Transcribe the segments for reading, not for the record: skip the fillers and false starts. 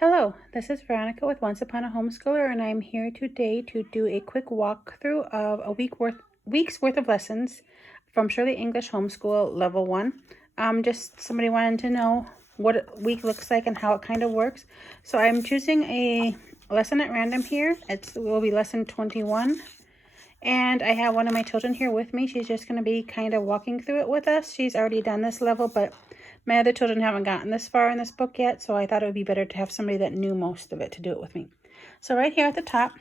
Hello, this is Veronica with Once Upon a Homeschooler, and I'm here today to do a quick walkthrough of a week's worth of lessons from Shurley English Homeschool Level 1. Just somebody wanted to know what a week looks like and how it kind of works. So I'm choosing a lesson at random here. It will be lesson 21. And I have one of my children here with me. She's just going to be kind of walking through it with us. She's already done this level, but my other children haven't gotten this far in this book yet, so I thought it would be better to have somebody that knew most of it to do it with me. So right here at the top,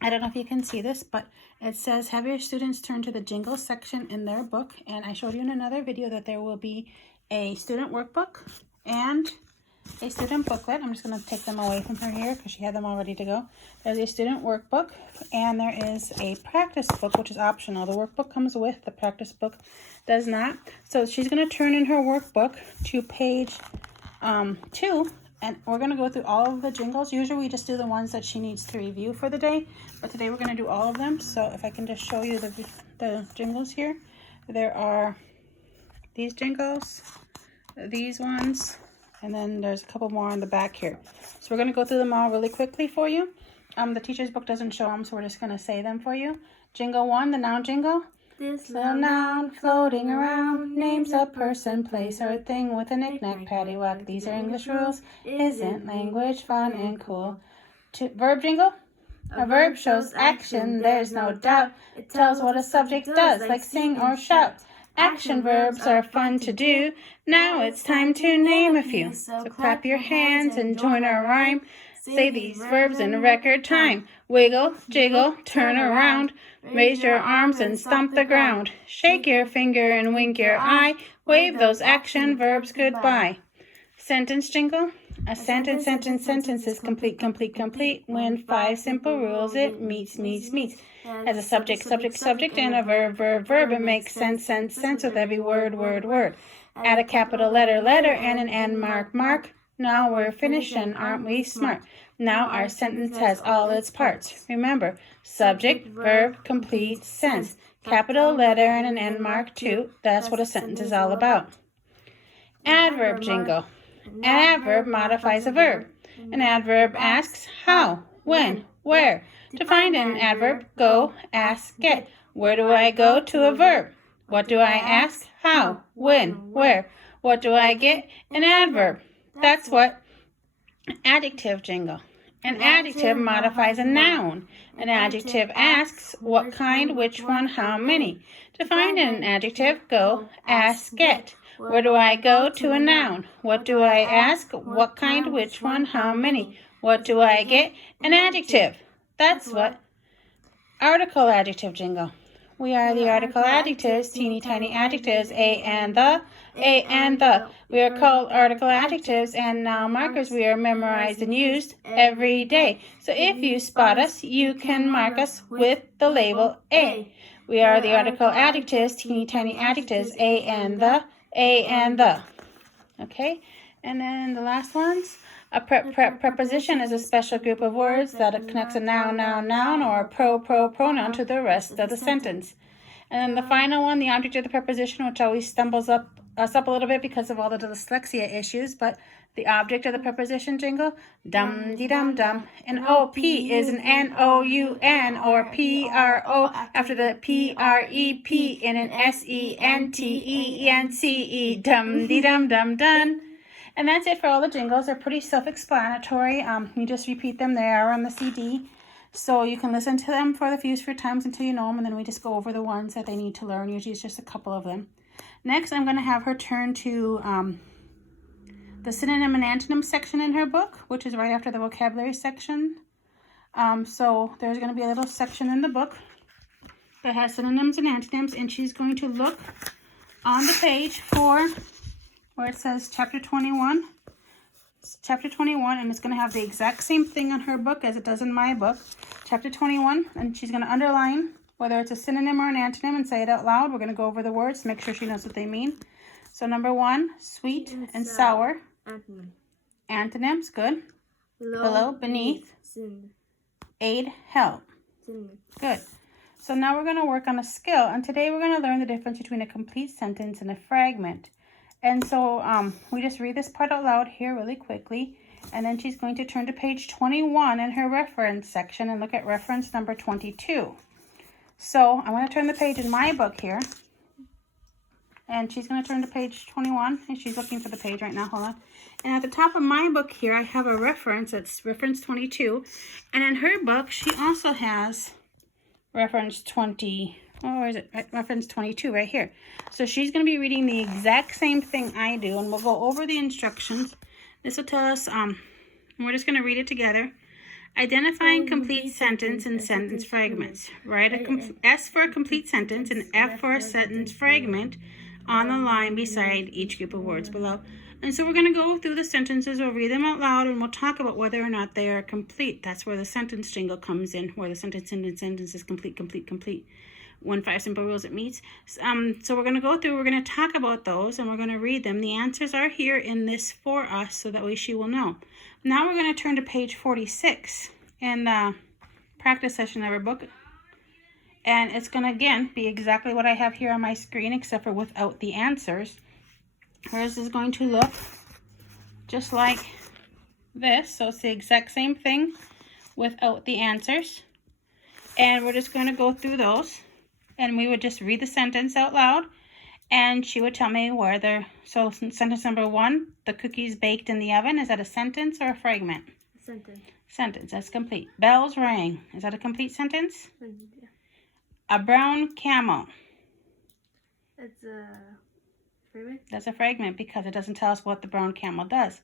I don't know if you can see this, but it says have your students turn to the jingle section in their book. And I showed you in another video that there will be a student workbook and a student booklet. I'm just going to take them away from her here because she had them all ready to go. There's a student workbook and there is a practice book, which is optional. The workbook comes with, the practice book does not. So she's going to turn in her workbook to page 2, and we're going to go through all of the jingles. Usually we just do the ones that she needs to review for the day, but today we're going to do all of them. So if I can just show you the jingles here. There are these jingles, these ones, and then there's a couple more on the back here. So we're going to go through them all really quickly for you. The teacher's book doesn't show them, so we're just going to say them for you. Jingle 1, the noun jingle. This little noun floating around names a person, place, or thing with a knick-knack, paddywhack. These are English rules. Isn't language fun and cool? Verb jingle. A verb shows action, there's no doubt. It tells what a subject does, like sing or shout. Action verbs are fun to do. Now it's time to name a few. So clap your hands and join our rhyme. Say these verbs in record time. Wiggle, jiggle, turn around. Raise your arms and stomp the ground. Shake your finger and wink your eye. Wave those action verbs goodbye. Sentence jingle. A sentence is complete when 5 simple rules it meets. As a subject, and a verb, it makes sense with every word. Add a capital letter, and an and mark. Now we're finished, and aren't we smart? Now our sentence has all its parts. Remember, subject, verb, complete, sense. Capital letter and an and mark too. That's what a sentence is all about. Adverb jingle. An adverb modifies a verb. An adverb asks how, when, where. To find an adverb, go, ask, get. Where do I go to a verb? What do I ask? How, when, where. What do I get? An adverb. That's what. Adjective jingle. An adjective modifies a noun. An adjective asks what kind, which one, how many. To find an adjective, go, ask, get. Where do I go to a noun? What do I ask? What kind, which one, how many? What do I get? An adjective. That's what. Article adjective jingle. We are the article adjectives, teeny tiny adjectives, a and the. We are called article adjectives and noun markers. We are memorized and used every day. So if you spot us, you can mark us with the label A. We are the article adjectives, teeny tiny adjectives, a and the. Okay, and then the last ones. A preposition is a special group of words that connects a noun, or a pronoun to the rest of the sentence. And then the final one, the object of the preposition, which always stumbles us up a little bit because of all the dyslexia issues, but the object of the preposition jingle, dum-de-dum-dum. An O-P is an N-O-U-N or P-R-O after the P-R-E-P in an S-E-N-T-E-N-C-E, dum-de-dum-dum done. And that's it for all the jingles. They're pretty self-explanatory. You just repeat them. They are on the CD. So you can listen to them for the few times until you know them, and then we just go over the ones that they need to learn. Usually it's just a couple of them. Next, I'm going to have her turn to the synonym and antonym section in her book, which is right after the vocabulary section. So there's going to be a little section in the book that has synonyms and antonyms, and she's going to look on the page for where it says chapter 21. It's chapter 21, and it's going to have the exact same thing on her book as it does in my book. Chapter 21, and she's going to underline whether it's a synonym or an antonym and say it out loud. We're going to go over the words, make sure she knows what they mean. So number 1, sweet and sour. Antonyms, good. Below, beneath. Aid, help. Good. So now we're going to work on a skill, and today we're going to learn the difference between a complete sentence and a fragment. And so we just read this part out loud here really quickly. And then she's going to turn to page 21 in her reference section and look at reference number 22. So I'm going to turn the page in my book here. And she's going to turn to page 21. And she's looking for the page right now. Hold on. And at the top of my book here, I have a reference. It's reference 22. And in her book, she also has reference 20. Oh, where is it? Reference 22 right here. So she's going to be reading the exact same thing I do. And we'll go over the instructions. This will tell us, we're just going to read it together. Identifying complete sentence and sentence fragments. Write a S for a complete sentence and F for a sentence fragment on the line beside each group of words below. And so we're going to go through the sentences. We'll read them out loud and we'll talk about whether or not they are complete. That's where the sentence jingle comes in, where the sentence is complete, complete, complete. 5 simple rules it meets. So we're going to go through, we're going to talk about those, and we're going to read them. The answers are here in this for us, so that way she will know. Now we're going to turn to page 46 in the practice session of our book. And it's going to, again, be exactly what I have here on my screen, except for without the answers. Hers is going to look just like this. So it's the exact same thing without the answers. And we're just going to go through those. And we would just read the sentence out loud. And she would tell me whether, so sentence number 1, the cookies baked in the oven. Is that a sentence or a fragment? Sentence. Sentence, that's complete. Bells rang. Is that a complete sentence? Yeah. A brown camel. It's a fragment? That's a fragment because it doesn't tell us what the brown camel does.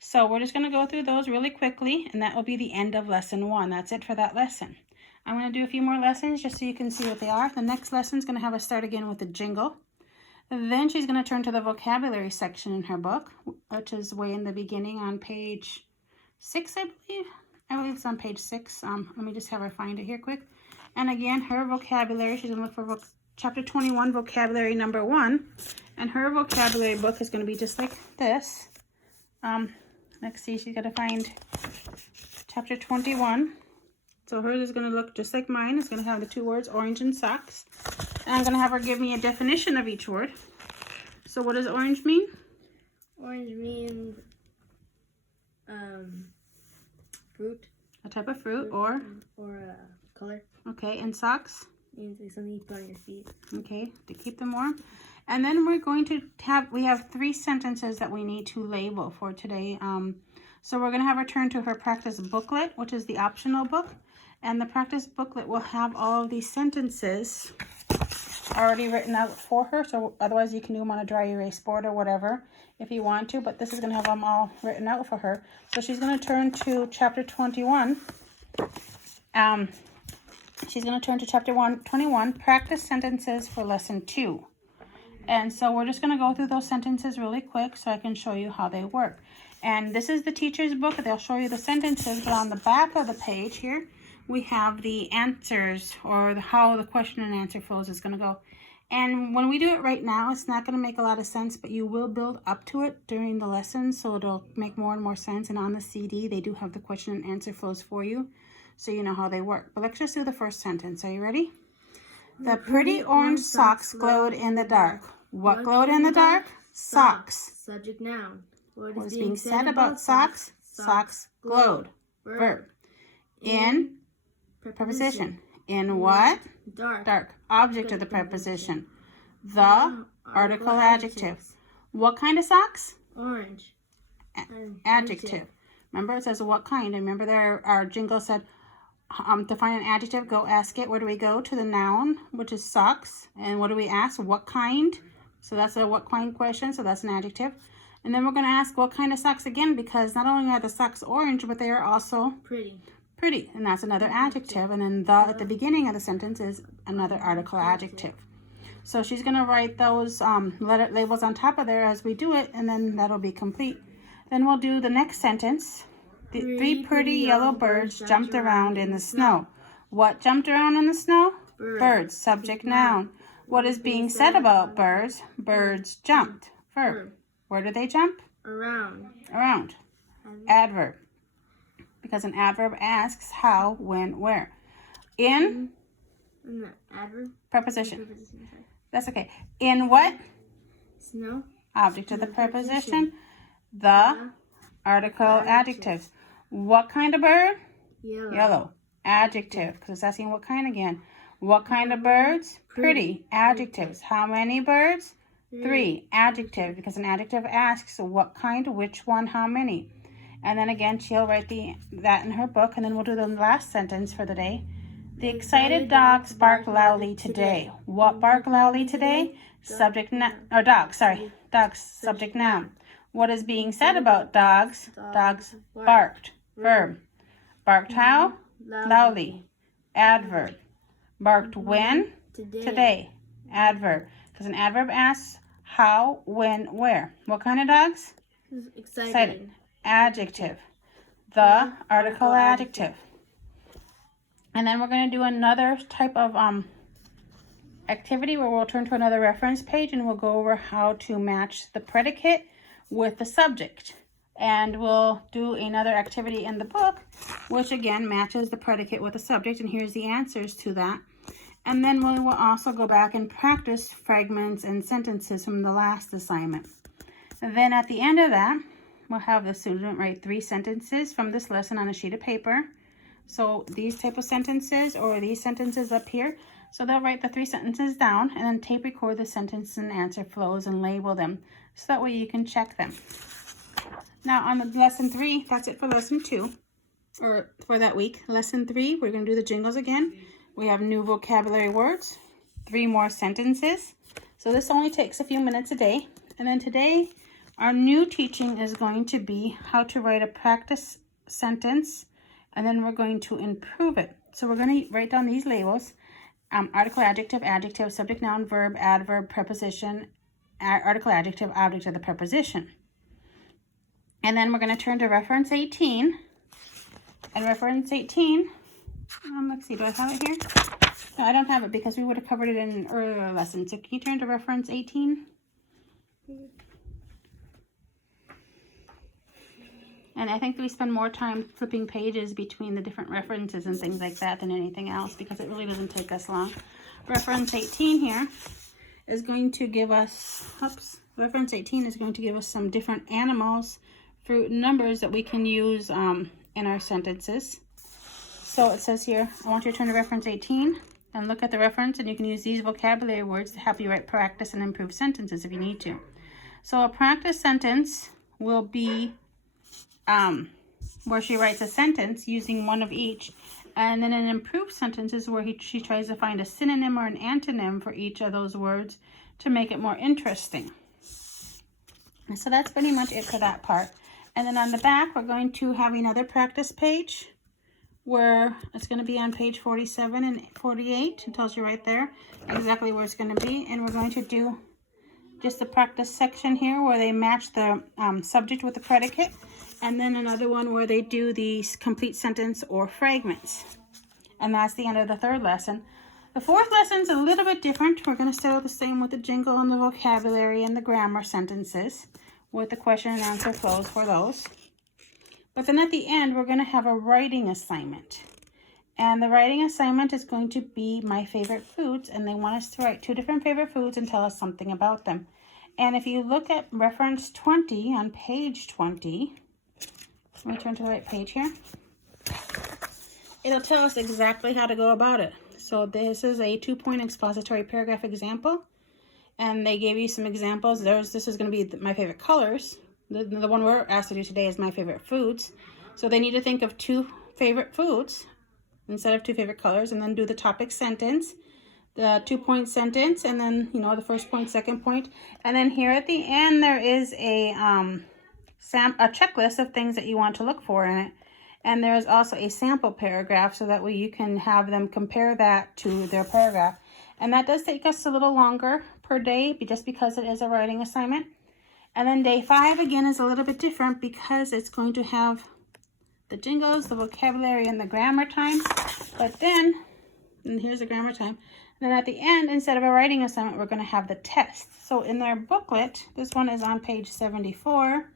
So we're just going to go through those really quickly, and that will be the end of lesson 1. That's it for that lesson. I'm going to do a few more lessons just so you can see what they are. The next lesson is going to have us start again with the jingle. Then she's going to turn to the vocabulary section in her book, which is way in the beginning on page 6, I believe. I believe it's on page 6. Let me just have her find it here quick. And again, her vocabulary, she's going to look for chapter 21, vocabulary number 1. And her vocabulary book is going to be just like this. Let's see, she's got to find chapter 21. So hers is going to look just like mine. It's going to have the 2 words, orange and socks. And I'm going to have her give me a definition of each word. So what does orange mean? Orange means fruit. A type of fruit or a color. Okay, and socks? Means like something you put on your feet. Okay, to keep them warm. And then we're going to we have 3 sentences that we need to label for today. So we're going to have her turn to her practice booklet, which is the optional book. And the practice booklet will have all of these sentences already written out for her. So otherwise you can do them on a dry erase board or whatever if you want to. But this is going to have them all written out for her. So she's going to turn to chapter 21. She's going to turn to chapter 21, practice sentences for lesson 2. And so we're just going to go through those sentences really quick so I can show you how they work. And this is the teacher's book. They'll show you the sentences, but on the back of the page here, we have the answers or how the question and answer flows is going to go. And when we do it right now, it's not going to make a lot of sense, but you will build up to it during the lesson, so it'll make more and more sense. And on the CD, they do have the question and answer flows for you, so you know how they work. But let's just do the first sentence. Are you ready? The pretty orange socks glowed in the dark. What glowed in the dark? Socks. Subject noun. What is being said about socks? Socks glowed. Verb. In preposition. In what? Dark. Dark. Object of the preposition. The article adjective. What kind of socks? Orange. Adjective. Remember it says what kind. And remember there our jingle said to find an adjective, go ask it. Where do we go? To the noun, which is socks. And what do we ask? What kind? So that's a what kind question. So that's an adjective. And then we're going to ask what kind of socks again, because not only are the socks orange, but they are also pretty. And that's another adjective. And then the at the beginning of the sentence is another article adjective. So she's going to write those letter labels on top of there as we do it, and then that'll be complete. Then we'll do the next sentence. The 3 pretty yellow birds jumped around in the snow. What jumped around in the snow? Birds. Subject noun. What is being said about birds? Birds jumped. Verb. Where do they jump? Around. Adverb. Because an adverb asks how, when, where. In adverb? Preposition. That's okay. In what? Snow. object of the preposition. The article adjective. What kind of bird? Yellow. Yellow. Adjective, because it's asking what kind again. What kind of birds? Pretty. Adjectives. How many birds? 3. Adjective, because an adjective asks what kind, which one, how many. And then again, she'll write that in her book, and then we'll do the last sentence for the day. The excited dogs bark loudly today. What bark loudly today? Subject or dogs, sorry. Dogs, subject noun. What is being said about dogs? Dogs barked. Verb. Barked how? Loudly. Adverb. Barked when? Today. Adverb. Because an adverb asks how, when, where. What kind of dogs? Excited. Adjective. The article adjective. And then we're going to do another type of activity where we'll turn to another reference page and we'll go over how to match the predicate with the subject. And we'll do another activity in the book, which again matches the predicate with the subject. And here's the answers to that. And then we will also go back and practice fragments and sentences from the last assignment. And then at the end of that, we'll have the student write 3 sentences from this lesson on a sheet of paper. So these type of sentences or these sentences up here. So they'll write the 3 sentences down and then tape record the sentence and answer flows and label them. So that way you can check them. Now on the lesson 3, that's it for lesson 2, or for that week. Lesson 3, we're going to do the jingles again. We have new vocabulary words, 3 more sentences. So this only takes a few minutes a day. And then today, our new teaching is going to be how to write a practice sentence, and then we're going to improve it. So we're going to write down these labels. Article, adjective, adjective, subject, noun, verb, adverb, preposition, article, adjective, object of the preposition. And then we're going to turn to reference 18. And reference 18, let's see, do I have it here? No, I don't have it because we would have covered it in an earlier lesson. So can you turn to reference 18? And I think we spend more time flipping pages between the different references and things like that than anything else because it really doesn't take us long. Reference 18 here is going to give us, reference 18 is going to give us some different animals, fruit, and numbers that we can use in our sentences. So it says here, I want you to turn to reference 18 and look at the reference, and you can use these vocabulary words to help you write practice and improve sentences if you need to. So a practice sentence will be where she writes a sentence using one of each, and then an improved sentence is where she tries to find a synonym or an antonym for each of those words to make it more interesting. And so that's pretty much it for that part. And then on the back, we're going to have another practice page where it's going to be on page 47 and 48. It tells you right there exactly where it's going to be. And we're going to do just the practice section here where they match the subject with the predicate. And then another one where they do these complete sentence or fragments. And that's the end of the 3rd lesson. The 4th lesson is a little bit different. We're going to start the same with the jingle and the vocabulary and the grammar sentences with the question and answer flows for those. But then at the end, we're going to have a writing assignment. And the writing assignment is going to be my favorite foods. And they want us to write 2 different favorite foods and tell us something about them. And if you look at reference 20 on page 20, let me turn to the right page here. It'll tell us exactly how to go about it. So this is a 2-point expository paragraph example. And they gave you some examples. This is going to be my favorite colors. The one we're asked to do today is my favorite foods. So they need to think of 2 favorite foods instead of 2 favorite colors, and then do the topic sentence, the 2-point sentence, and then, the first point, second point. And then here at the end, there is a checklist of things that you want to look for in it. And there is also a sample paragraph so that way you can have them compare that to their paragraph. And that does take us a little longer per day just because it is a writing assignment. And then day 5 again is a little bit different because it's going to have the jingles, the vocabulary, and the grammar time. But then, and here's the grammar time. And then at the end, instead of a writing assignment, we're going to have the test. So in their booklet, this one is on page 74.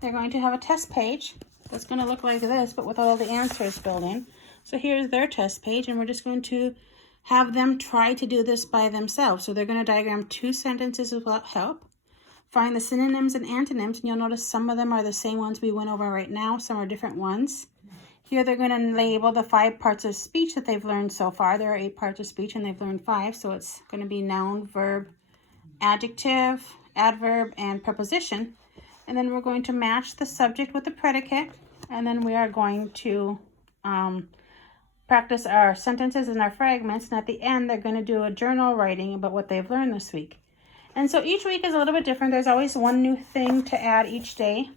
They're going to have a test page that's going to look like this, but with all the answers filled in. So here's their test page, and we're just going to have them try to do this by themselves. So they're going to diagram 2 sentences without help. Find the synonyms and antonyms, and you'll notice some of them are the same ones we went over right now. Some are different ones. Here they're going to label the 5 parts of speech that they've learned so far. There are 8 parts of speech and they've learned 5. So it's going to be noun, verb, adjective, adverb, and preposition. And then we're going to match the subject with the predicate. And then we are going to practice our sentences and our fragments. And at the end, they're going to do a journal writing about what they've learned this week. And so each week is a little bit different. There's always one new thing to add each day.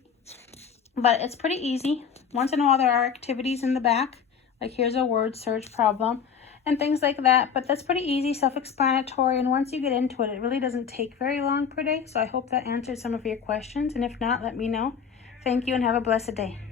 But it's pretty easy. Once in a while, there are activities in the back. Like here's a word search problem and things like that. But that's pretty easy, self-explanatory. And once you get into it, it really doesn't take very long per day. So I hope that answered some of your questions. And if not, let me know. Thank you and have a blessed day.